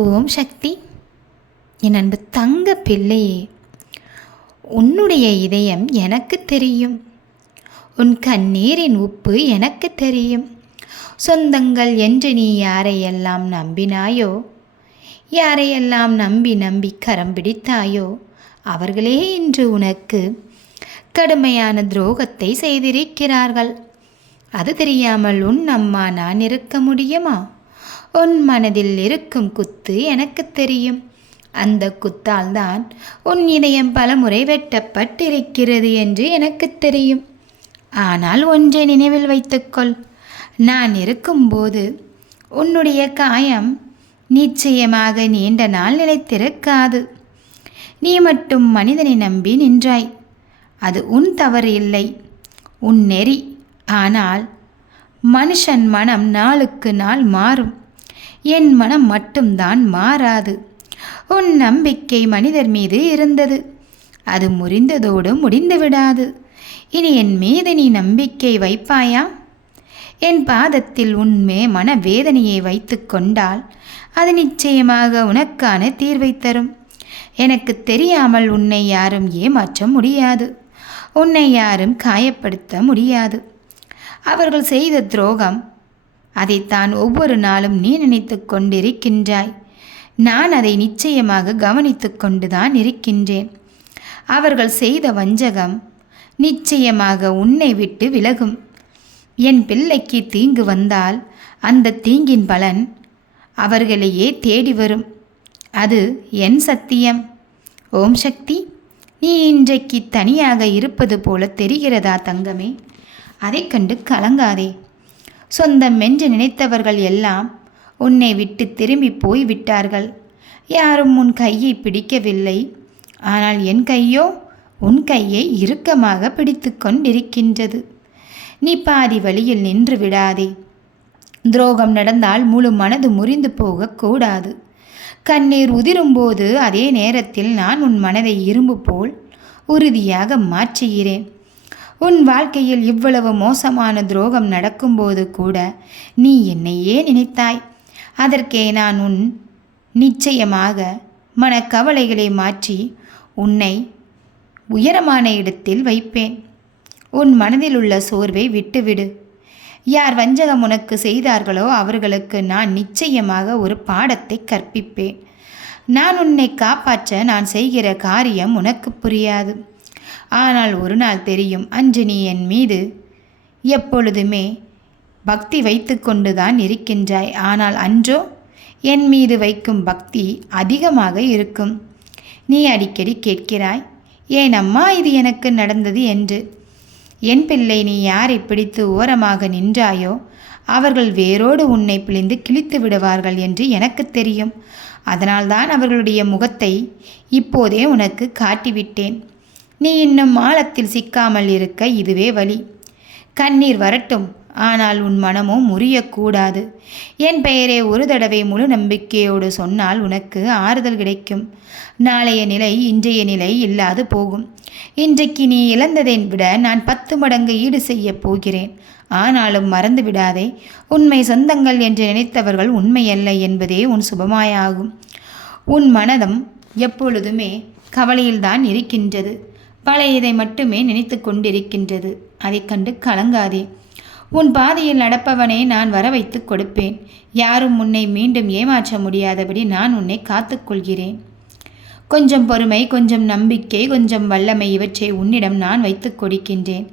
ஓம் சக்தி. என் அன்பு தங்க பிள்ளையே, உன்னுடைய இதயம் எனக்கு தெரியும். உன் கண்ணீரின் உப்பு எனக்கு தெரியும். சொந்தங்கள் என்று நீ யாரையெல்லாம் நம்பினாயோ, யாரையெல்லாம் நம்பி நம்பி கரம் பிடித்தாயோ, அவர்களே இன்று உனக்கு கடுமையான துரோகத்தை செய்திருக்கிறார்கள். அது தெரியாமல் உன் அம்மா நான் இருக்க முடியுமா? உன் மனதில் இருக்கும் குத்து எனக்கு தெரியும். அந்த குத்தால் தான் உன் இதயம் பலமுறை வெட்டப்பட்டிருக்கிறது என்று எனக்கு தெரியும். ஆனால் ஒன்றை நினைவில் வைத்துக்கொள், நான் இருக்கும்போது உன்னுடைய காயம் நிச்சயமாக நீண்ட நாள் நிலைத்திருக்காது. நீ மட்டும் மனிதனை நம்பி நின்றாய். அது உன் தவறு இல்லை, உன் நெறி. ஆனால் மனுஷன் மனம் நாளுக்கு நாள் மாறும். என் மனம் மட்டும்தான் மாறாது. உன் நம்பிக்கை மனிதர் மீது இருந்தது, அது முறிந்ததோடு முடிந்து விடாது. இனி என் மீது நீ நம்பிக்கை வைப்பாயா? என் பாதத்தில் உன்மே மன வேதனையை வைத்து கொண்டால் அது நிச்சயமாக உனக்கான தீர்வை தரும். எனக்கு தெரியாமல் உன்னை யாரும் ஏமாற்ற முடியாது, உன்னை யாரும் காயப்படுத்த முடியாது. அவர்கள் செய்த துரோகம், அதைத்தான் ஒவ்வொரு நாளும் நீ நினைத்து கொண்டிருக்கின்றாய். நான் அதை நிச்சயமாக கவனித்து கொண்டுதான் இருக்கின்றேன். அவர்கள் செய்த வஞ்சகம் நிச்சயமாக உன்னை விட்டு விலகும். என் பிள்ளைக்கு தீங்கு வந்தால் அந்த தீங்கின் பலன் அவர்களையே தேடி வரும். அது என் சத்தியம். ஓம் சக்தி. நீ இன்றைக்கு தனியாக இருப்பது போல தெரிகிறதா தங்கமே? அதை கண்டு கலங்காதே. சொந்தம் என்று நினைத்தவர்கள் எல்லாம் உன்னை விட்டு திரும்பி போய் விட்டார்கள். யாரும் உன் கையை பிடிக்கவில்லை. ஆனால் என் கையோ உன் கையை இறுக்கமாக பிடித்து கொண்டிருக்கின்றது. நீ பாதி வழியில் நின்று விடாதே. துரோகம் நடந்தால் முழு மனது முறிந்து போகக்கூடாது. கண்ணீர் உதிரும்போது அதே நேரத்தில் நான் உன் மனதை இரும்பு போல் உறுதியாக மாற்றுகிறேன். உன் வாழ்க்கையில் இவ்வளவு மோசமான துரோகம் நடக்கும்போது கூட நீ என்னையே நினைத்தாய். அதற்கே நான் உன் நிச்சயமாக மனக்கவலைகளை மாற்றி உன்னை உயரமான இடத்தில் வைப்பேன். உன் மனதில் உள்ள சோர்வை விட்டுவிடு. யார் வஞ்சகம் உனக்கு செய்தார்களோ அவர்களுக்கு நான் நிச்சயமாக ஒரு பாடத்தை கற்பிப்பேன். நான் உன்னை காப்பாற்ற நான் செய்கிற காரியம் உனக்கு புரியாது. ஆனால் ஒரு நாள் தெரியும். அன்று நீ என் மீது எப்பொழுதுமே பக்தி வைத்து கொண்டுதான் இருக்கின்றாய். ஆனால் அன்றோ என் மீது வைக்கும் பக்தி அதிகமாக இருக்கும். நீ அடிக்கடி கேட்கிறாய், ஏன் அம்மா இது எனக்கு நடந்தது என்று. என் பிள்ளை, நீ யாரை பிடித்து ஓரமாக நின்றாயோ அவர்கள் வேரோடு உன்னை பிழிந்து கிழித்து விடுவார்கள் என்று எனக்கு தெரியும். அதனால்தான் அவர்களுடைய முகத்தை இப்போதே உனக்கு காட்டிவிட்டேன். நீ இன்னும் ஆழத்தில் சிக்காமல் இருக்க இதுவே வழி. கண்ணீர் வரட்டும், ஆனால் உன் மனமோ முறியக்கூடாது. என் பெயரை ஒரு தடவை முழு நம்பிக்கையோடு சொன்னால் உனக்கு ஆறுதல் கிடைக்கும். நாளைய நிலை இன்றைய நிலை இல்லாது போகும். இன்றைக்கு நீ இழந்ததை விட நான் 10 மடங்கு ஈடு செய்ய போகிறேன். ஆனாலும் மறந்து விடாதே, உண்மை சொந்தங்கள் என்று நினைத்தவர்கள் உண்மையல்ல என்பதே உன் சுபமாயாகும். உன் மனதம் எப்பொழுதுமே கவலையில்தான் இருக்கின்றது. பழையதை மட்டுமே நினைத்து கொண்டிருக்கின்றது. அதை கண்டு கலங்காதே. உன் பாதையில் நடப்பவனை நான் வர வைத்து கொடுப்பேன். யாரும் உன்னை மீண்டும் ஏமாற்ற முடியாதபடி நான் உன்னை காத்துக்கொள்கிறேன். கொஞ்சம் பொறுமை, கொஞ்சம் நம்பிக்கை, கொஞ்சம் வல்லமை, இவற்றை உன்னிடம் நான் வைத்து கொடுக்கின்றேன்.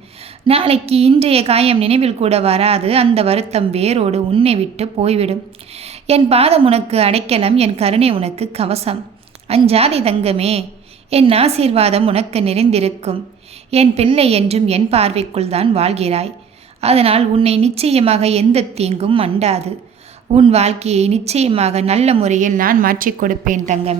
நாளைக்கு இன்றைய காயம் நினைவில் கூட வராது. அந்த வருத்தம் வேரோடு உன்னை விட்டு போய்விடும். என் பாதம் உனக்கு அடைக்கலம், என் கருணை உனக்கு கவசம். அஞ்சாதே தங்கமே. என் ஆசீர்வாதம் உனக்கு நிறைந்திருக்கும். என் பிள்ளை என்றும் என் பார்வைக்குள் தான் வாழ்கிறாய். அதனால் உன்னை நிச்சயமாக எந்த தீங்கும் அண்டாது. உன் வாழ்க்கையை நிச்சயமாக நல்ல முறையில் நான் மாற்றிக் கொடுப்பேன் தங்கமே.